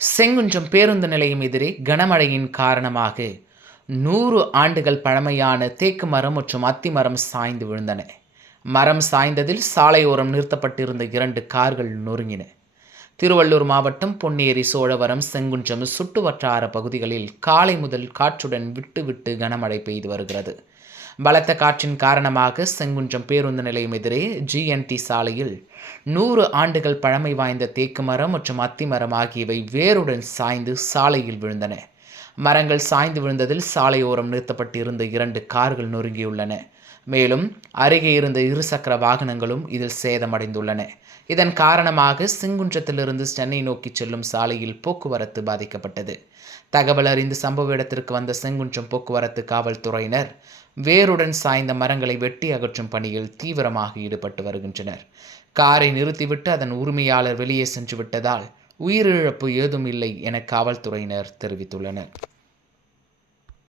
செங்குன்றம் பேருந்து நிலையம் எதிரே கனமழையின் காரணமாக 100 ஆண்டுகள் பழமையான தேக்கு மரம் மற்றும் அத்தி மரம் சாய்ந்து விழுந்தன. மரம் சாய்ந்ததில் சாலையோரம் நிறுத்தப்பட்டிருந்த 2 கார்கள் நொறுங்கின. திருவள்ளூர் மாவட்டம் பொன்னேரி, சோழவரம், செங்குன்றம் சுற்றுவட்டார பகுதிகளில் காலை முதல் காற்றுடன் விட்டு விட்டு கனமழை பெய்து வருகிறது. பலத்த காற்றின் காரணமாக செங்குன்றம் பேருந்து நிலையம் எதிரே GNT சாலையில் 100 ஆண்டுகள் பழமை வாய்ந்த தேக்கு மரம் மற்றும் அத்தி மரம் ஆகியவை வேருடன் சாய்ந்து சாலையில் விழுந்தன. மரங்கள் சாய்ந்து விழுந்ததில் சாலையோரம் நிறுத்தப்பட்டிருந்த 2 கார்கள் நொறுங்கியுள்ளன. மேலும் அருகே இருந்த இருசக்கர வாகனங்களும் இதில் சேதமடைந்துள்ளன. இதன் காரணமாக செங்குன்றத்திலிருந்து சென்னை நோக்கி செல்லும் சாலையில் போக்குவரத்து பாதிக்கப்பட்டது. தகவல் அறிந்து சம்பவ இடத்திற்கு வந்த செங்குன்றம் போக்குவரத்து காவல்துறையினர் வேருடன் சாய்ந்த மரங்களை வெட்டி அகற்றும் பணியில் தீவிரமாக ஈடுபட்டு வருகின்றனர். காரை நிறுத்திவிட்டு அதன் உரிமையாளர் வெளியே சென்று விட்டதால் உயிரிழப்பு ஏதும் இல்லை என காவல்துறையினர் தெரிவித்துள்ளனர்.